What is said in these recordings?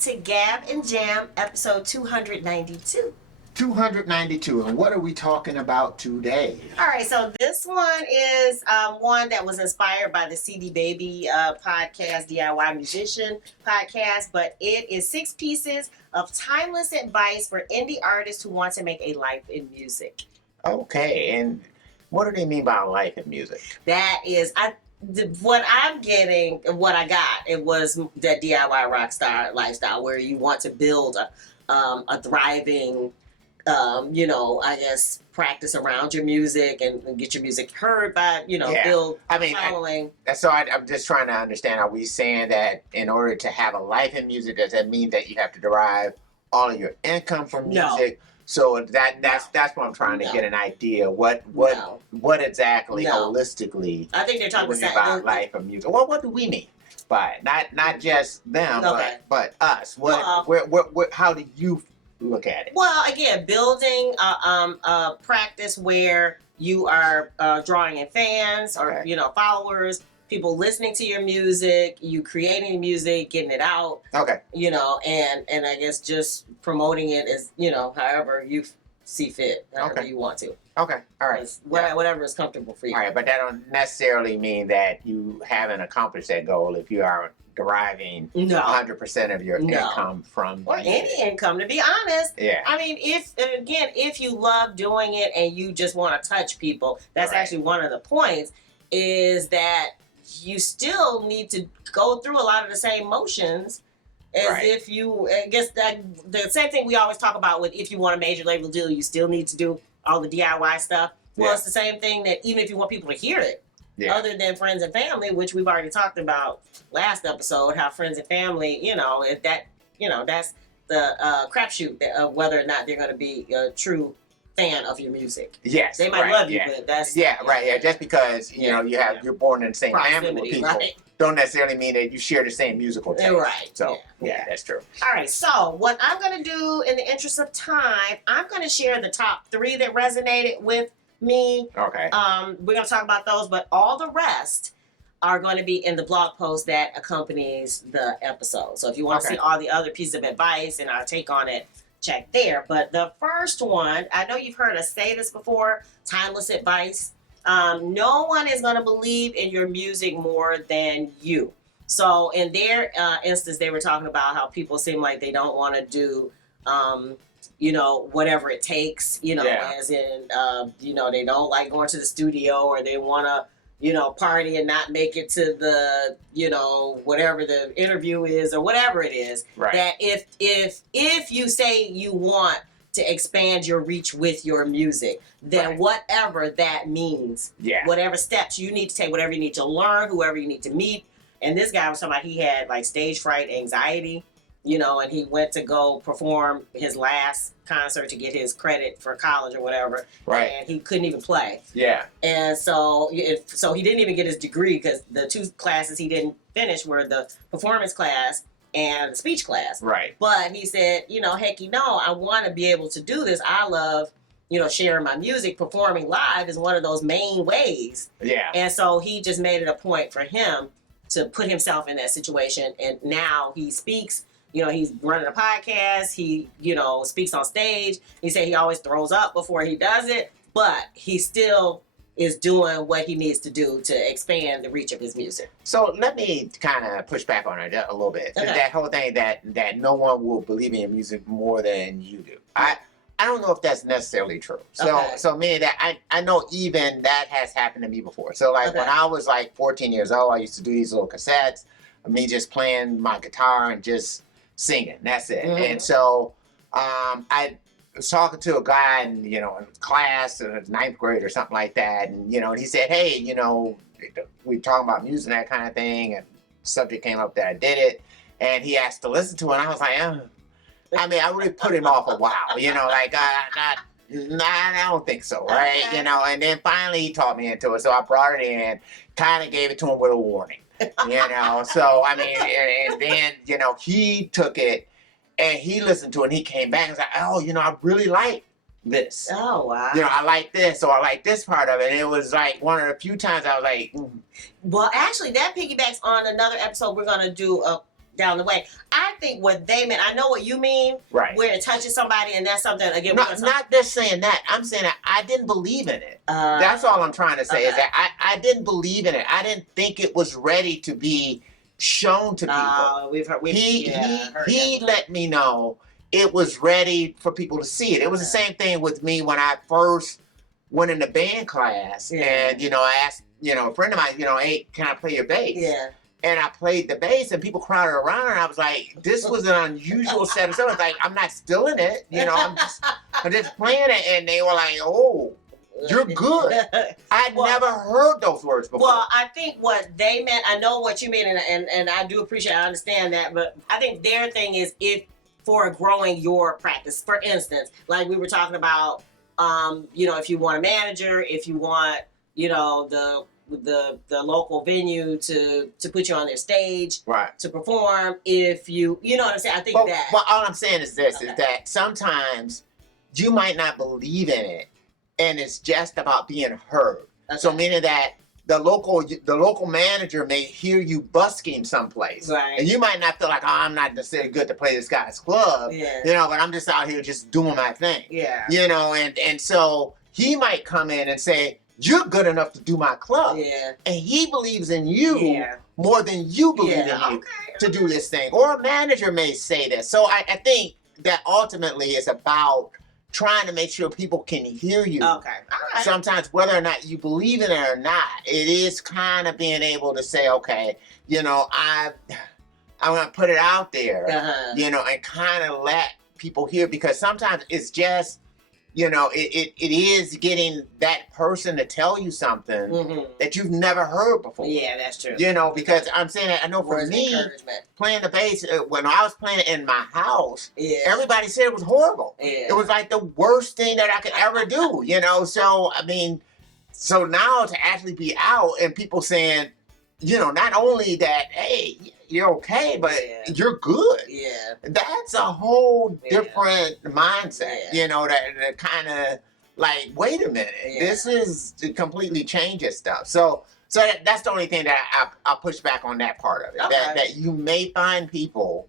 to Gab and Jam, episode 292. 292, and what are we talking about today? All right, so this one is one that was inspired by the CD Baby podcast, DIY Musician podcast, but it is 6 pieces of timeless advice for indie artists who want to make a life in music. Okay, and what do they mean by life in music? That is, what I'm getting, what I got, it was that DIY Rockstar Lifestyle, where you want to build a thriving I guess practice around your music and get your music heard by, build following. I'm just trying to understand, are we saying that in order to have a life in music, does that mean that you have to derive all of your income from music? No. So that's what I'm trying to get an idea. What exactly holistically I think they're talking about life of music. Well, what do we mean by it? Not just them, but us. How do you look at it? Well, again, building a practice where you are drawing in fans or followers, people listening to your music, you creating music, getting it out. Okay. And I guess just promoting it as however you see fit, however you want to. Okay. All right. Whatever is comfortable for you. All right, but that don't necessarily mean that you haven't accomplished that goal if you are deriving 100% of your income from any income, to be honest. Yeah. I mean, if you love doing it and you just want to touch people, that's actually one of the points, is that you still need to go through a lot of the same motions as if you, I guess that the same thing we always talk about with, if you want a major label deal, you still need to do all the DIY stuff. Well, it's the same thing that even if you want people to hear it, other than friends and family, which we've already talked about last episode, how friends and family, if that, that's the crapshoot of whether or not they're going to be a true fan of your music. Yes, they might love you, but that's just because you're born in the same family with people, don't necessarily mean that you share the same musical taste. Right. So that's true. All right. So what I'm going to do, in the interest of time, I'm going to share the top 3 that resonated with me. Okay. We're going to talk about those, but all the rest are going to be in the blog post that accompanies the episode. So if you want to see all the other pieces of advice and our take on it, check there. But the first one, I know you've heard us say this before, timeless advice. No one is going to believe in your music more than you. So in their instance, they were talking about how people seem like they don't want to do, whatever it takes, as in, they don't like going to the studio, or they want to, party and not make it to the, whatever the interview is or whatever it is. Right. That if you say you want to expand your reach with your music, then whatever that means, whatever steps you need to take, whatever you need to learn, whoever you need to meet. And this guy was talking about he had like stage fright anxiety, and he went to go perform his last concert to get his credit for college or whatever. Right. And he couldn't even play. Yeah. And so he didn't even get his degree, because the 2 classes he didn't finish were the performance class and the speech class. Right. But he said, I want to be able to do this. I love, sharing my music. Performing live is one of those main ways. Yeah. And so he just made it a point for him to put himself in that situation. And now he speaks. He's running a podcast. He, speaks on stage. He said he always throws up before he does it, but he still is doing what he needs to do to expand the reach of his music. So let me kind of push back on it a little bit. Okay. That whole thing that no one will believe in your music more than you do. I don't know if that's necessarily true. So meaning that I know even that has happened to me before. So when I was like 14 years old, I used to do these little cassettes of me just playing my guitar and just singing. That's it. Mm-hmm. And so I was talking to a guy in class in 9th grade or something like that, and and he said, hey, we talking about music and that kind of thing, and subject came up that I did it, and he asked to listen to it, and I was like, I really put him off a while, I don't think so, right? Okay. And then finally he taught me into it, so I brought it in, kind of gave it to him with a warning, so and then he took it and he listened to it and he came back and was like, oh, I really like this. Oh, wow. I like this, or I like this part of it. And it was like one of the few times I was like, Well, actually, that piggybacks on another episode we're going to do down the way. I think what they meant, I know what you mean, Right. where it touches somebody, and that's something, again, Not just saying that. I'm saying that I didn't believe in it. That's all I'm trying to say is that I didn't believe in it. I didn't think it was ready to be shown to people. He let me know it was ready for people to see it. It was the same thing with me when I first went into band class, and I asked a friend of mine, hey, can I play your bass? Yeah. And I played the bass, and people crowded around, and I was like, this was an unusual set of stuff. Like, I'm not stealing it, I'm just playing it, and they were like, oh, you're good. I'd never heard those words before. Well, I think what they meant, I know what you mean, and I do appreciate, I understand that, but I think their thing is for growing your practice. For instance, like we were talking about, if you want a manager, if you want, the local venue to put you on their stage, right, to perform, if you know what I'm saying. I think that. But all I'm saying is this: is that sometimes you might not believe in it, and it's just about being heard. Okay. So meaning that the local manager may hear you busking someplace, right, and you might not feel like, oh, I'm not necessarily good to play this guy's club, but I'm just out here just doing my thing, and so he might come in and say, you're good enough to do my club. Yeah. And he believes in you more than you believe in you to do this thing. Or a manager may say this. So I think that ultimately it's about trying to make sure people can hear you. Okay. All right. Sometimes whether or not you believe in it or not, it is kind of being able to say, okay, I'm going to put it out there, and kind of let people hear, because sometimes it's just, it is getting that person to tell you something that you've never heard before. Yeah, that's true. Because I'm saying that I know for me, playing the bass, when I was playing it in my house, everybody said it was horrible. Yeah. It was like the worst thing that I could ever do, So, so now to actually be out and people saying, not only that, hey, you're okay, but you're good. Yeah. That's a whole different mindset, that kind of like, wait a minute, this is to completely changes stuff. So that's the only thing that I'll push back on that part of it. Okay. That you may find people,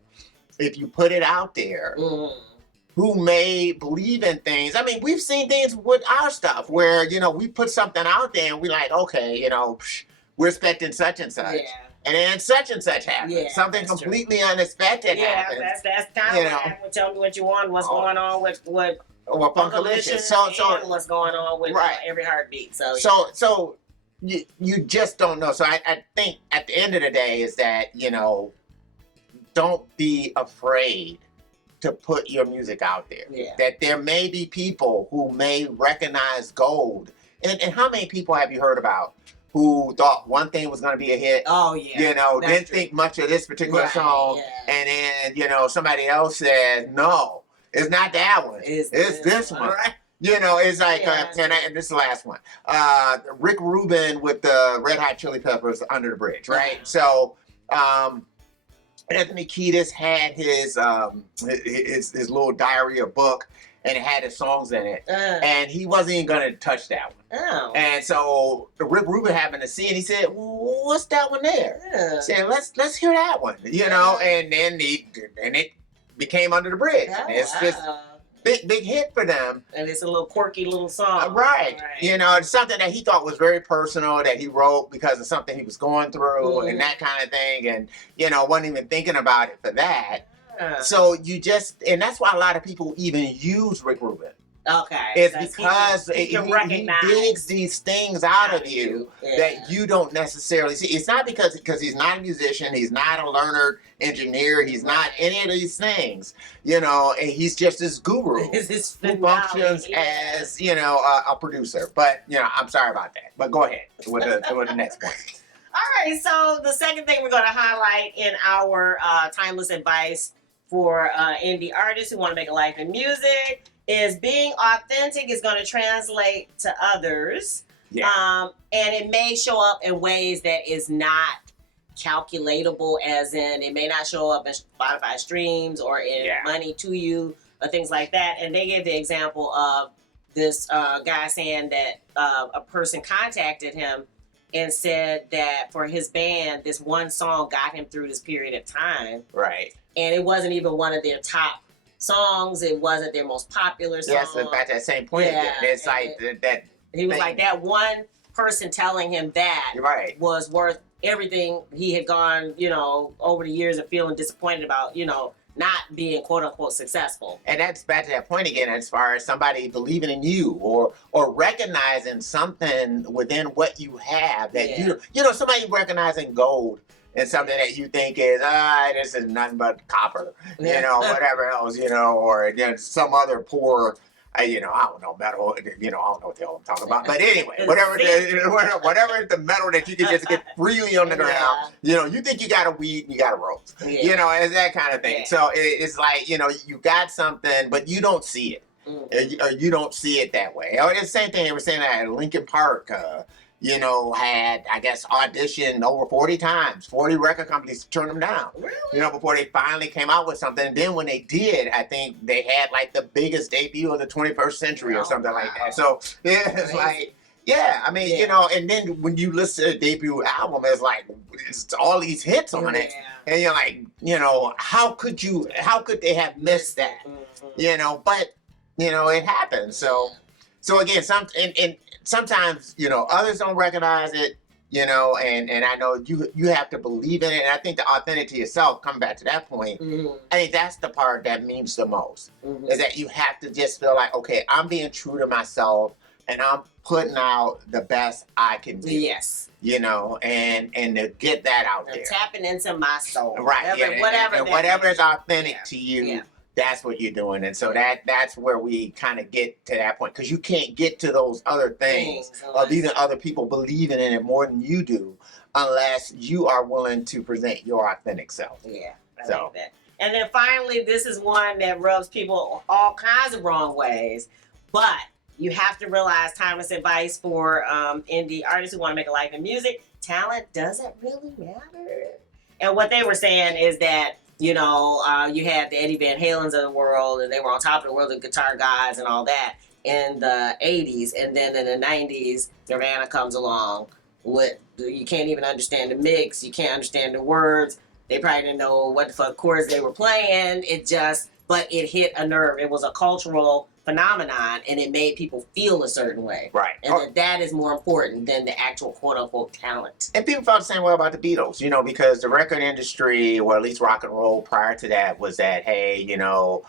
if you put it out there, who may believe in things. We've seen things with our stuff where, we put something out there and we're like, okay, we're expecting such and such. Yeah. And then such and such happens. Yeah, something completely unexpected happens. Yeah, that's kind of what happened. Tell me what you want, what's going on with Funkalicious. So what's going on with every heartbeat. So you just don't know. So I think at the end of the day is that, don't be afraid to put your music out there. Yeah. That there may be people who may recognize gold. And how many people have you heard about who thought one thing was going to be a hit? Oh, yeah. Didn't think much of this particular song. Yeah. And then, somebody else said, no, it's not that one. It's this one. Right? It's like, and this is the last one. Rick Rubin with the Red Hot Chili Peppers, Under the Bridge, right? Yeah. So, Anthony Kiedis had his little diary or book, and it had his songs in it, and he wasn't even going to touch that one. Oh. And so Rick Rubin happened to see it, and he said, well, what's that one there? Yeah. He said, let's hear that one, and then it became Under the Bridge. Oh, it's this big hit for them. And it's a little quirky little song. Right. It's something that he thought was very personal, that he wrote because of something he was going through and that kind of thing, and, wasn't even thinking about it for that. So and that's why a lot of people even use Rick Rubin. Okay. It's because he digs these things out of you that you don't necessarily see. It's not because he's not a musician, he's not a learned engineer, he's not any of these things, and he's just this guru who functions as, a producer. But, I'm sorry about that. But go ahead with the next point. All right, so the second thing we're going to highlight in our timeless advice for indie artists who want to make a life in music is being authentic is going to translate to others. Yeah. And it may show up in ways that is not calculatable, as in it may not show up in Spotify streams or in money to you or things like that. And they gave the example of this guy saying that a person contacted him and said that for his band, this one song got him through this period of time. Right. And it wasn't even one of their top songs. It wasn't their most popular song. Yes, about that same point again. It's like that. He was thing. like, that one person telling him that Right. was worth everything he had gone, over the years of feeling disappointed about, not being quote unquote successful. And that's back to that point again, as far as somebody believing in you or recognizing something within what you have that somebody recognizing gold and something that you think is this is nothing but copper, whatever else, or some other poor. I don't know, metal, I don't know what the hell I'm talking about. But anyway, whatever the metal that you can just get freely on the ground, you think you got a weed and you got a rose. It's that kind of thing. Yeah. So it's like, you got something, but you don't see it. Or you don't see it that way. Or it's the same thing they were saying at Linkin Park, had, I guess, auditioned over 40 times, 40 record companies to turn them down. Really? Before they finally came out with something. And then when they did, I think they had like the biggest debut of the 21st century or something like that. So it's like, I mean, and then when you listen to the debut album, it's all these hits on it. And you're like, how could they have missed that? But, it happens. So again, sometimes, others don't recognize it, and I know you have to believe in it. And I think the authenticity itself, coming back to that point, I think that's the part that means the most, is that you have to just feel like, okay, I'm being true to myself and I'm putting out the best I can do. Yes. And to get that out there. Tapping into my soul. Right. Whatever is authentic to you. Yeah. That's what you're doing. And so that's where we kind of get to that point. Because you can't get to those other things of even other people believing in it more than you do unless you are willing to present your authentic self. Yeah, I like that. And then finally, this is one that rubs people all kinds of wrong ways. But you have to realize, timeless advice for indie artists who want to make a life in music, talent doesn't really matter. And what they were saying is that you had the Eddie Van Halens of the world, and they were on top of the world of guitar guys and all that in the 80s. And then in the 90s, Nirvana comes along with, you can't even understand the mix. You can't understand the words. They probably didn't know what the fuck chords they were playing. But it hit a nerve. It was a cultural phenomenon, and it made people feel a certain way. Right. And that is more important than the actual quote-unquote talent. And people felt the same way about the Beatles, because the record industry, or at least rock and roll prior to that, was that, hey, you go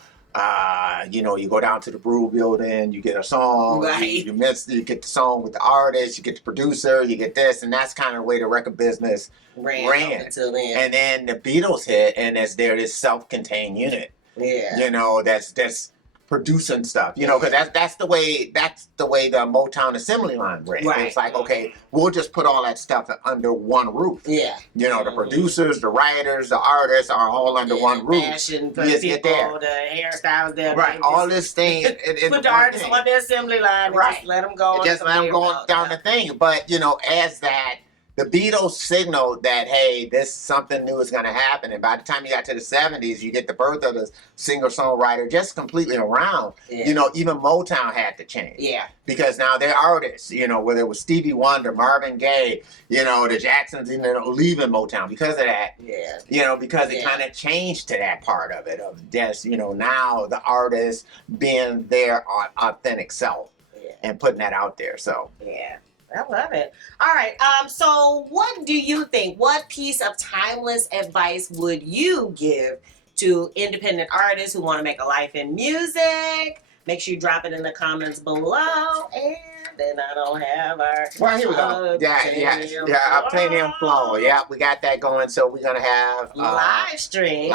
down to the Brew Building, you get a song, right. you get the song with the artist, you get the producer, you get this, and that's kind of the way the record business ran. Until then. And then the Beatles hit, and there's this self-contained unit. Yeah. That's producing stuff, because that's the way the Motown assembly line ran. Right. It's like, okay, we'll just put all that stuff under one roof. Yeah. The producers, the writers, the artists are all under one roof. Fashion Yes, people, the hairstyles there. Right. All this thing. Put the artists on the assembly line. Right. Just let them go. Just let them go down the thing. But as that. The Beatles signaled that, hey, something new is going to happen. And by the time you got to the 70s, you get the birth of the singer-songwriter just completely around. Yeah. Even Motown had to change. Yeah. Because now they're artists, whether it was Stevie Wonder, Marvin Gaye, the Jacksons, leaving Motown because of that. Yeah. Because it kind of changed to that part of it, of just, now the artist being their authentic self and putting that out there. So. Yeah. I love it. All right. So what do you think? What piece of timeless advice would you give to independent artists who want to make a life in music? Make sure you drop it in the comments below. And then I don't have our... Well, here we go. Yeah, Obtainium Flow. Yeah, we got that going. So we're going to have... live stream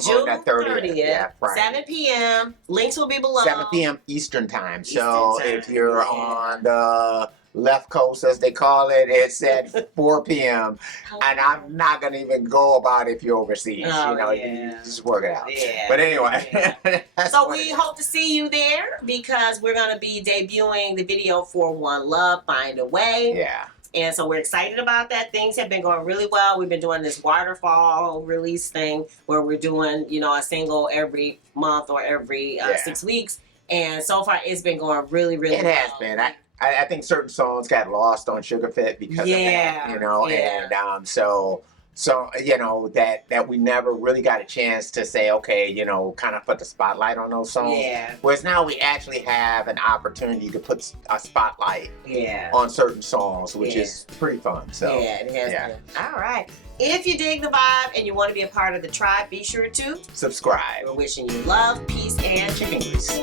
June on the 30th. Yeah, Friday. 7 p.m. Links will be below. 7 p.m. Eastern time. So if you're on the... left coast, as they call it, it's at 4 p.m. And I'm not going to even go about if you're overseas. You just work it out. Yeah. But anyway. So we hope to see you there because we're going to be debuting the video for One Love, Find a Way. Yeah. And so we're excited about that. Things have been going really well. We've been doing this waterfall release thing where we're doing, a single every month or every 6 weeks. And so far, it's been going really, really well. It has been. I think certain songs got lost on Sugar Fit because of that, you know, and so you know that we never really got a chance to say, okay, you know, kind of put the spotlight on those songs. Yeah. Whereas now we actually have an opportunity to put a spotlight on certain songs, which is pretty fun. So yeah, it has been. All right. If you dig the vibe and you want to be a part of the tribe, be sure to subscribe. We're wishing you love, peace, and chicken grease.